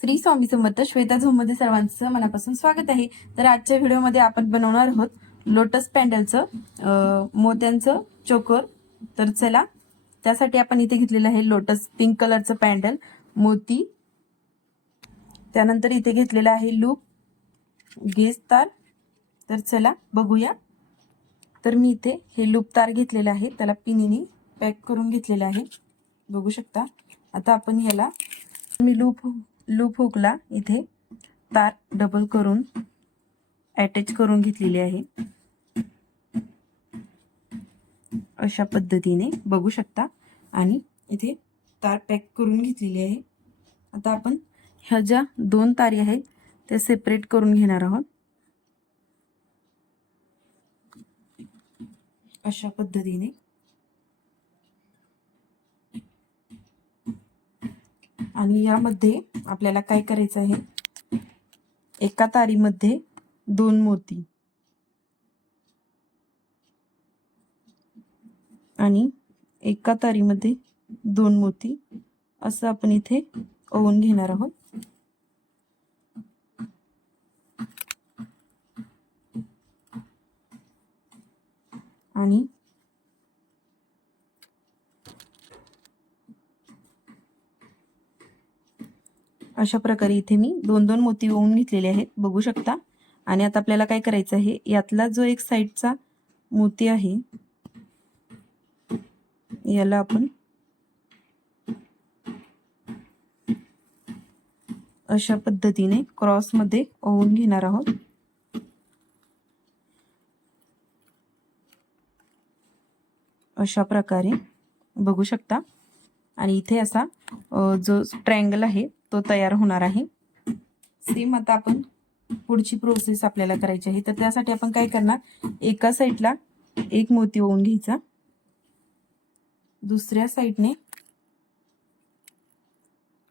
Shri Swami Samarth. Shweta zone मध्ये सर्वांचं मनापासून स्वागत आहे. तर आजच्या व्हिडिओमध्ये आपण बनवणार आहोत लोटस पॅन्डलचं मोत्यांचं चोकर. तर चला, त्यासाठी आपण इथे घेतलेलं आहे लोटस पिंक कलरचं पॅन्डल, मोती, त्यानंतर इथे घेतलेलं आहे लूप, गेज तार. तर चला बघूया. तर मी इथे हे लूप तार घेतलेलं आहे, त्याला पिनीने पॅक करून घेतलेलं आहे, बघू शकता. आता आपण याला मी लूप हुकला इथे तार डबल करून अटॅच करून घेतलेली आहे, अशा पद्धतीने बघू शकता. आणि इथे तार पॅक करून घेतलेली आहे. आता आपण ह्या ज्या दोन तारी आहेत त्या सेपरेट करून घेणार आहोत, अशा पद्धतीने. आणि यामध्ये आपल्याला काय करायचं आहे, एका तारीमध्ये दोन मोती आणि एका तारीमध्ये दोन मोती असं आपण इथे ओवून घेणार आहोत. आणि अशा प्रकारे इथे मी दोन दोन मोती ओवून घेतलेले आहेत, बघू शकता. आणि आता आपल्याला काय करायचं आहे, यातला जो एक साईडचा मोती आहे याला आपण अशा पद्धतीने क्रॉस मध्ये ओवून घेणार आहोत. अशा प्रकारे बघू शकता. आणि इथे असा जो ट्रायंगल आहे तो तयार होणार आहे. सेम आता आपण पुढची प्रोसेस आपल्याला करायची आहे. तर त्यासाठी आपण काय करणार, एका साईडला एक मोती ओवून घ्यायचा, दुसऱ्या साईडने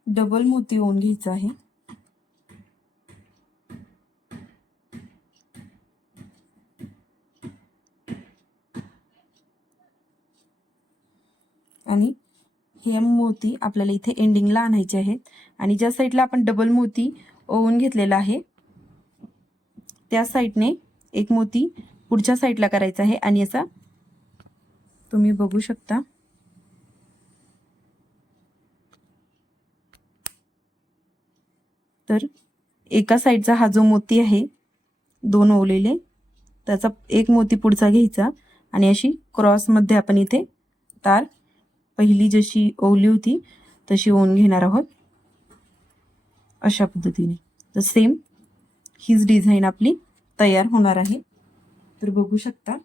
डबल मोती ओवून घ्यायचा आहे. आणि हे मोती आपल्याला इथे एंडिंगला आणायचे आहेत. आणि ज्या साईडला आपण डबल मोती ओवून घेतलेला आहे त्या साईडने एक मोती पुढच्या साईडला करायचा आहे. आणि याचा तुम्ही बघू शकता, तर एका साईडचा हा जो मोती आहे दोन ओवलेले, त्याचा एक मोती पुढचा घ्यायचा आणि अशी क्रॉस मध्ये आपण इथे तार पहिली जशी ओवली होती तशी ओवून घेणार आहोत, अशा पद्धतीने. तर सेम हीच डिझाईन आपली तयार होणार आहे. तर बघू शकता.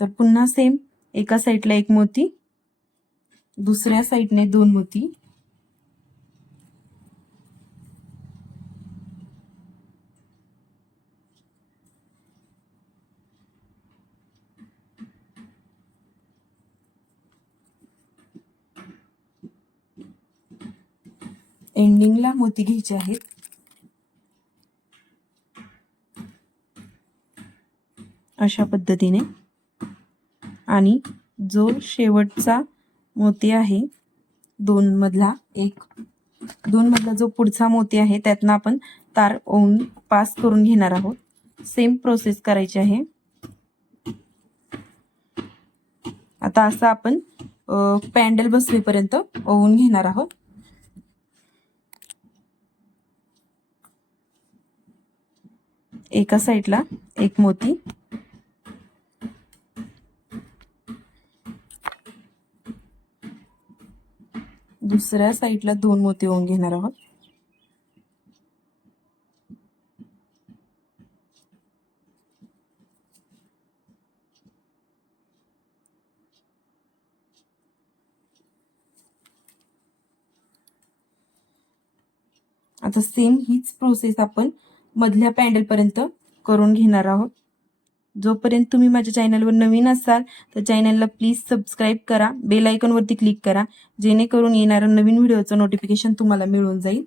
तर पुन्हा सेम एका साईडला एक मोती, दुसऱ्या साईडने दोन मोती, एंडिंगला मोती घ्यायचे आहेत. अशा पद्धतीने. आणि जो शेवटचा मोती आहे दोन मधला जो पुढचा मोती आहे त्यातनं आपण तार ओवून पास करून घेणार आहोत. सेम प्रोसेस करायची आहे. आता असं आपण पॅन्डल बसवेपर्यंत ओवून घेणार आहोत. एका साईडला एक मोती, दुसऱ्या साईडला दोन मोती ओवून घेणार आहोत. आता सेम हीच प्रोसेस आपण मधल्या पॅन्डल पर्यंत करून घेणार आहोत. जोपर्यंत तुम्ही माझ्या चॅनलवर नवीन असाल तर चॅनलला प्लीज सबस्क्राईब करा, बेल आयकॉन वरती क्लिक करा, जेणेकरून येणाऱ्या नवीन व्हिडिओचं नोटिफिकेशन तुम्हाला मिळून जाईल.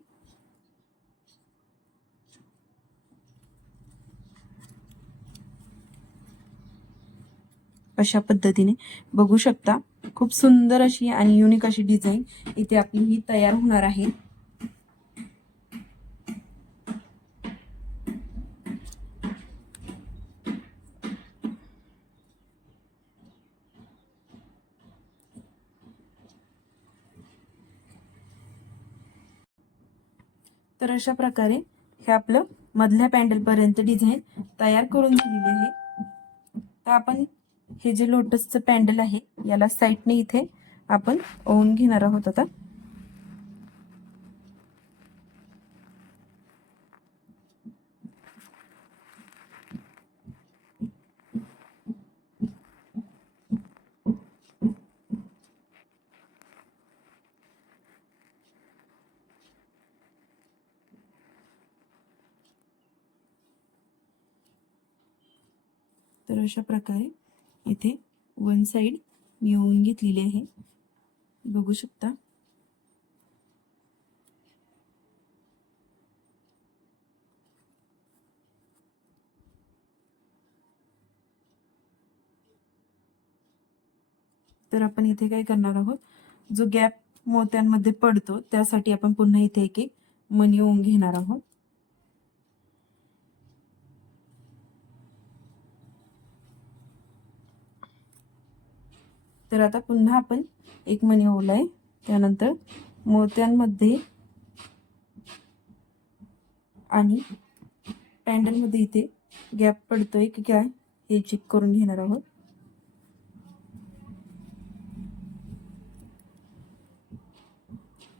अशा पद्धतीने बघू शकता. खूप सुंदर अशी आणि युनिक अशी डिझाईन इथे आपली ही तयार होणार आहे. तर अशा प्रकारे हे आपलं मधल्या पॅन्डलपर्यंत डिझाईन तयार करून झालेली आहे. तर आपण हे जे लोटसचं पॅन्डल आहे याला साईडने इथे आपण ओवून घेणार आहोत आता. तर अशा प्रकारे इथे वन साइड मी ओवून घेतलेली आहे, बघू शकता. तर आपण इथे काय करणार आहोत, जो गॅप मोत्यांमध्ये पडतो त्यासाठी आपण पुन्हा इथे एक एक मणी ओवून घेणार आहोत. तर आता पुन्हा आपण एक मणी ओवलाय, त्यानंतर मोत्यांमध्ये आणि पॅन्डलमध्ये इथे गॅप पडतोय की काय हे चेक करून घेणार आहोत.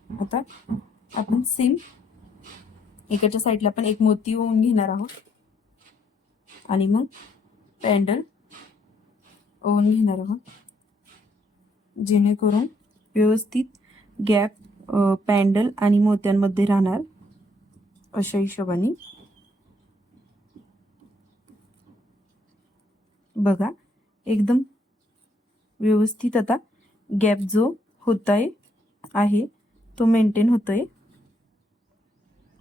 आता आपण सेम एकाच्या साईडला पण एक मोती ओवून घेणार आहोत आणि मग पॅन्डल ओवून घेणार आहोत, जेणेकरून व्यवस्थित गॅप पॅन्डल आणि मोत्यांमध्ये राहणार अशा हिशोबाने. बघा एकदम व्यवस्थित आता गॅप जो होताय आहे तो मेंटेन होतोय.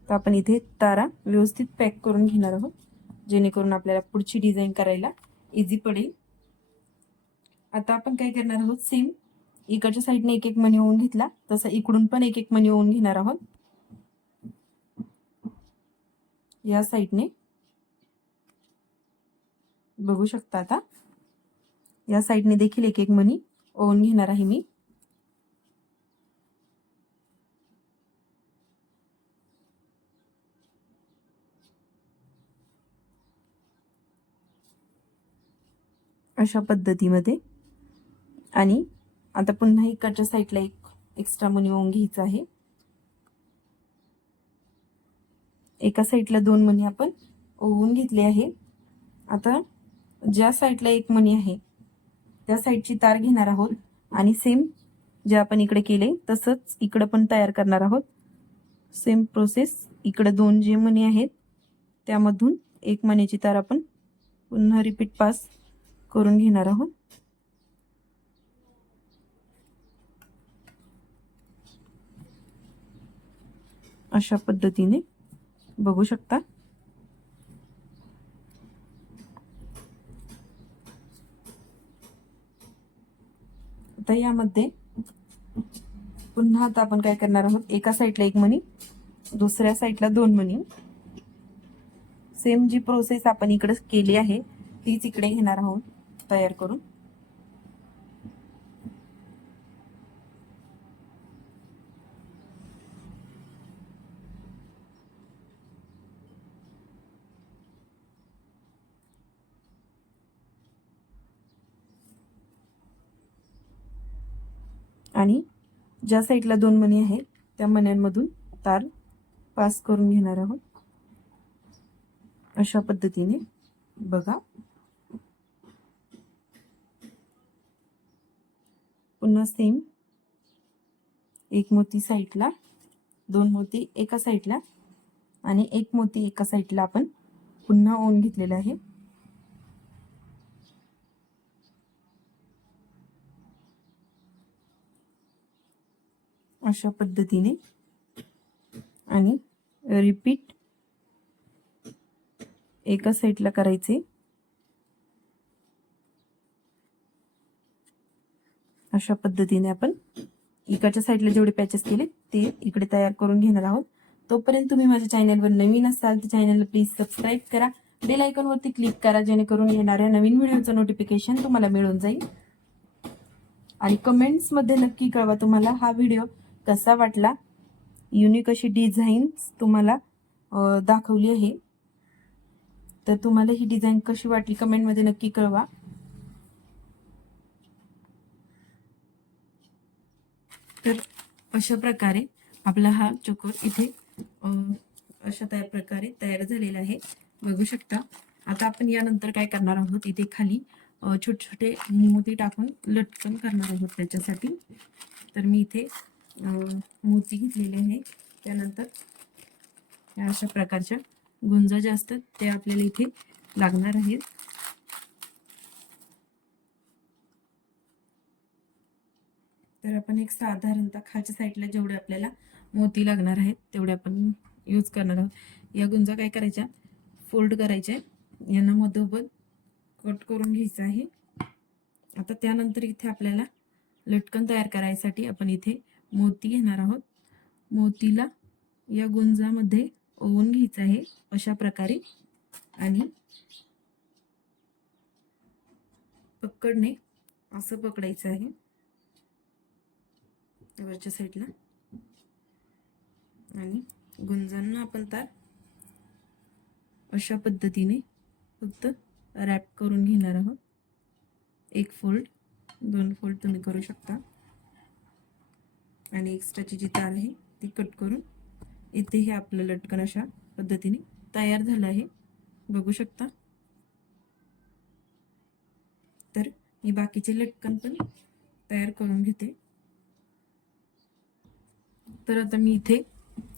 तर आपण इथे तारा व्यवस्थित पॅक करून घेणार आहोत, जेणेकरून आपल्याला पुढची डिझाईन करायला इझी पडेल. आता आपण काय करणार आहोत, सेम इकडच्या साईडने एक एक मणी ओवून घेतला तसं इकडून पण एक एक मणी ओवून घेणार आहोत. या साईडने बघू शकता. आता या साईडने देखील एक एक मणी ओवून घेणार आहे मी. अशा पद्धतीमध्ये. आणि आता पुन्हा इकडच्या साईडला एक एक्स्ट्रा मणी ओवून घ्यायचा आहे. एका साईडला 2 मणी आपण ओवून घेतले आहे. आता ज्या साईडला एक मणी आहे त्या साईडची तार घेणार आहोत आणि सेम जे आपण इकडे केले तसंच इकडे पण तयार करणार आहोत. Same process. इकडे 2 जे मणी आहेत त्यामधून एक मणीची तार आपण पुन्हा रिपीट पास करून घेणार आहोत. अशा पद्धतीने बघू शकता. आता यामध्ये पुन्हा आता आपण काय करणार आहोत, एका साईडला एक मणी दुसऱ्या साईडला 2 मणी. सेम जी प्रोसेस आपण इकडे केली आहे तीच इकडे घेणार आहोत तयार करून. आणि ज्या साईडला 2 मणी आहेत त्या मण्यांमधून तार पास करून घेणार आहोत अशा पद्धतीने. बघा पुन्हा सेम एक मोती साईडला, 2 मोती एका साईडला आणि एक मोती एका साईडला आपण पुन्हा ओवून घेतलेला आहे. अशा पद्धतीने. आणि रिपीट एका साईडला करायचे. अशा पद्धतीने आपण इकडच्या साईडला जेवढे पॅचेस केले ते इकडे तयार करून घेणार आहोत. तोपर्यंत तुम्ही माझ्या चॅनलवर नवीन असाल तर चॅनलला प्लीज सबस्क्राईब करा, बेल आयकॉनवरती क्लिक करा, जेणेकरून येणाऱ्या नवीन व्हिडिओचं नोटिफिकेशन तुम्हाला मिळून जाईल. आणि कमेंट्समध्ये नक्की कळवा तुम्हाला हा व्हिडिओ कसा वाटला. युनिक अशी डिझाईन्स तुम्हाला दाखवली आहे. तर तुम्हाला ही डिझाईन कशी वाटली कमेंटमध्ये नक्की कळवा. तर अशा प्रकारे आपला हा चोकोर इथे अशा प्रकारे तयार झालेला आहे, बघू शकता. आता आपण यानंतर काय करणार आहोत, इथे खाली छोटे छोटे मोती टाकून लटकन करणार आहोत त्याच्यासाठी. तर मी इथे मोती घेतलेले आहे. त्यानंतर अशा प्रकारच्या गुंजा ज्या असतात त्या आपल्याला इथे लागणार आहेत. तर आपण एक साधारणतः खालच्या साईडला जेवढे आपल्याला मोती लागणार आहेत तेवढे आपण यूज करणार आहोत. या गुंजा काय करायच्या, फोल्ड करायच्या, यांना मधोमध कट करून घ्यायचं आहे. आता त्यानंतर इथे आपल्याला लटकन तयार करायसाठी आपण इथे मोती घेणार आहोत. मोतीला या गुंजामध्ये ओवून घ्यायचं आहे अशा प्रकारे आणि पकडणे असं पकडायचं आहे वरच्या साईडला आणि गुंजांना आपण तर अशा पद्धतीने फक्त रॅप करून घेणार आहोत. एक फोल्ड, दोन फोल्ड तुम्ही करू शकता आणि एक्स्ट्राची जी तार आहे ती कट करून इथे हे आपलं लटकन अशा पद्धतीने तयार झालं आहे, बघू शकता. तर मी बाकीचे लटकन पण तयार करून घेते. तर आता मी इथे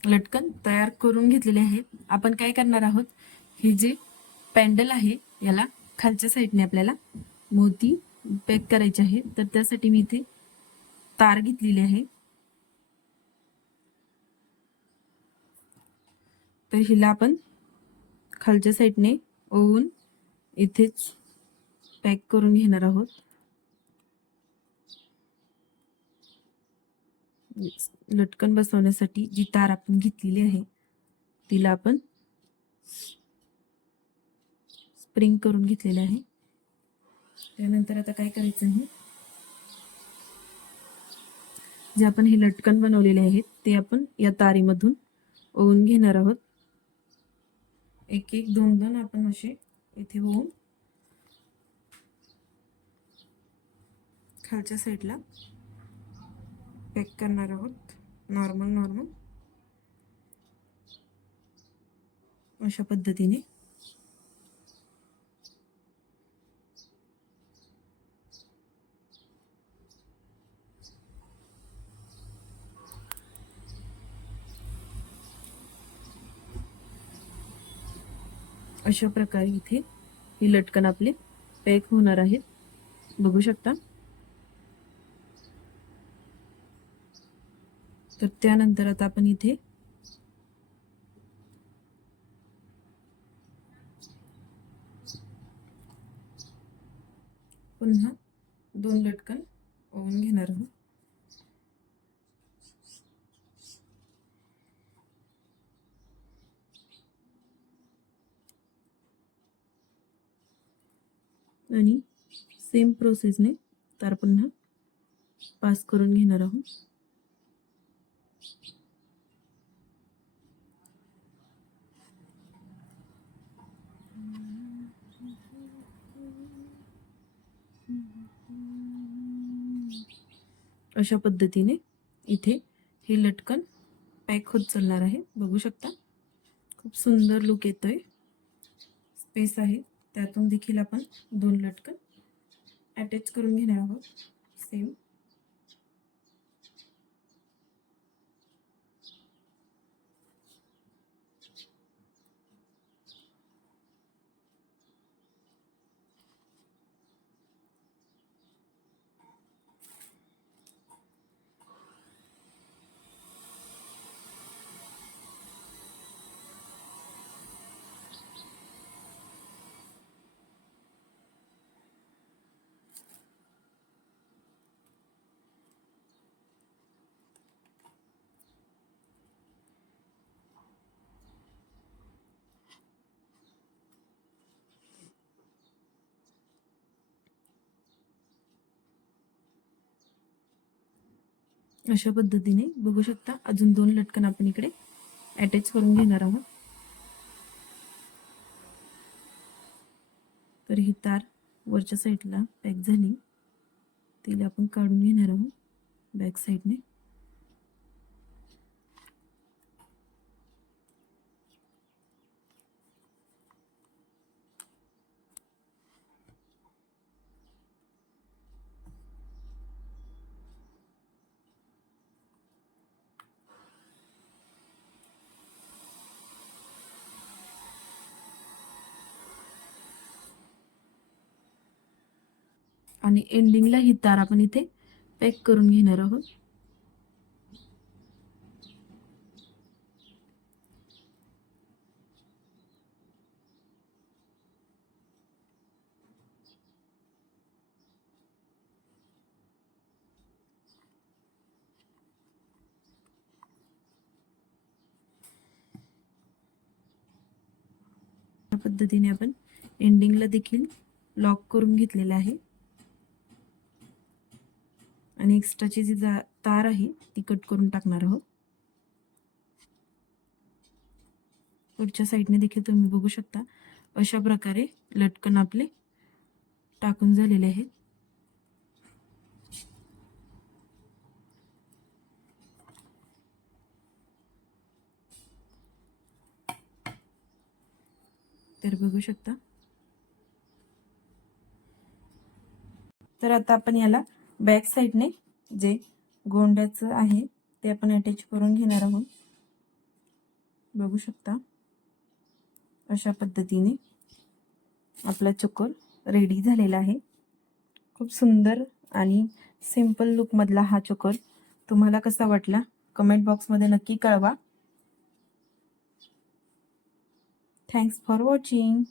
लटकन तयार करून घेतलेले आहेत. आपण काय करणार आहोत, हे जे पॅन्डल आहे याला खालच्या साईडने आपल्याला मोती पॅक करायचे आहे. तर त्यासाठी मी इथे तार घेतलेली आहे. तर हिला आपण खालच्या साईडने ओवून इथेच पॅक करून घेणार आहोत. लटकन बसवण्यासाठी जी तार आपण घेतलेली आहे तिला आपण स्प्रिंग करून घेतलेले आहे. त्यानंतर आता काय करायचं आहे, जे आपण हे लटकन बनवलेले आहेत ते आपण या तारीमधून ओवून घेणार आहोत. एक एक दोन दोन आपण असे इथे ओवून खालच्या साईडला पॅक करणार आहोत. नॉर्मल अशा पद्धतीने. अशा प्रकारे इथे ही लटकन आपले पॅक होणार आहेत, बघू शकता. तर त्यानंतर आता आपण इथे पुन्हा दोन लटकन ओवून घेणार आहोत. आणि सेम प्रोसेसने तार पुन्हा पास करून घेणार आहोत. अशा पद्धतीने इथे हे लटकन पॅक होत चालणार आहे, बघू शकता. खूप सुंदर लुक येतोय. स्पेस आहे त्यातून देखील आपण दोन लटकन अटॅच करून घेणार आहोत सेम. अशा पद्धतीने बघू शकता. अजून 2 लटकन आपण इकडे अटॅच करून घेणार आहोत. तर ही तार वरच्या साईडला पॅक झाली, तिला आपण काढून घेणार आहोत बॅक साईडने. आणि एंडिंगला ही तार आपण इथे पॅक करून घेणार आहोत. या पद्धतीने आपण एंडिंगला देखील लॉक करून घेतलेला आहे. आणि एक्स्ट्राची जी तार आहे ती कट करून टाकणार आहोत. पुढच्या साईडने देखील तुम्ही बघू शकता अशा प्रकारे लटकन आपले टाकून झालेले आहेत. तर बघू शकता. तर आता आपण याला बॅक साईडने जे गोंड्याचं आहे ते आपण अटॅच करून घेणार आहोत. बघू शकता अशा पद्धतीने आपला चोकर रेडी झालेला आहे. खूप सुंदर आणि सिंपल लुक मधला हा चोकर तुम्हाला कसा वाटला कमेंट बॉक्समध्ये नक्की कळवा. Thanks for watching.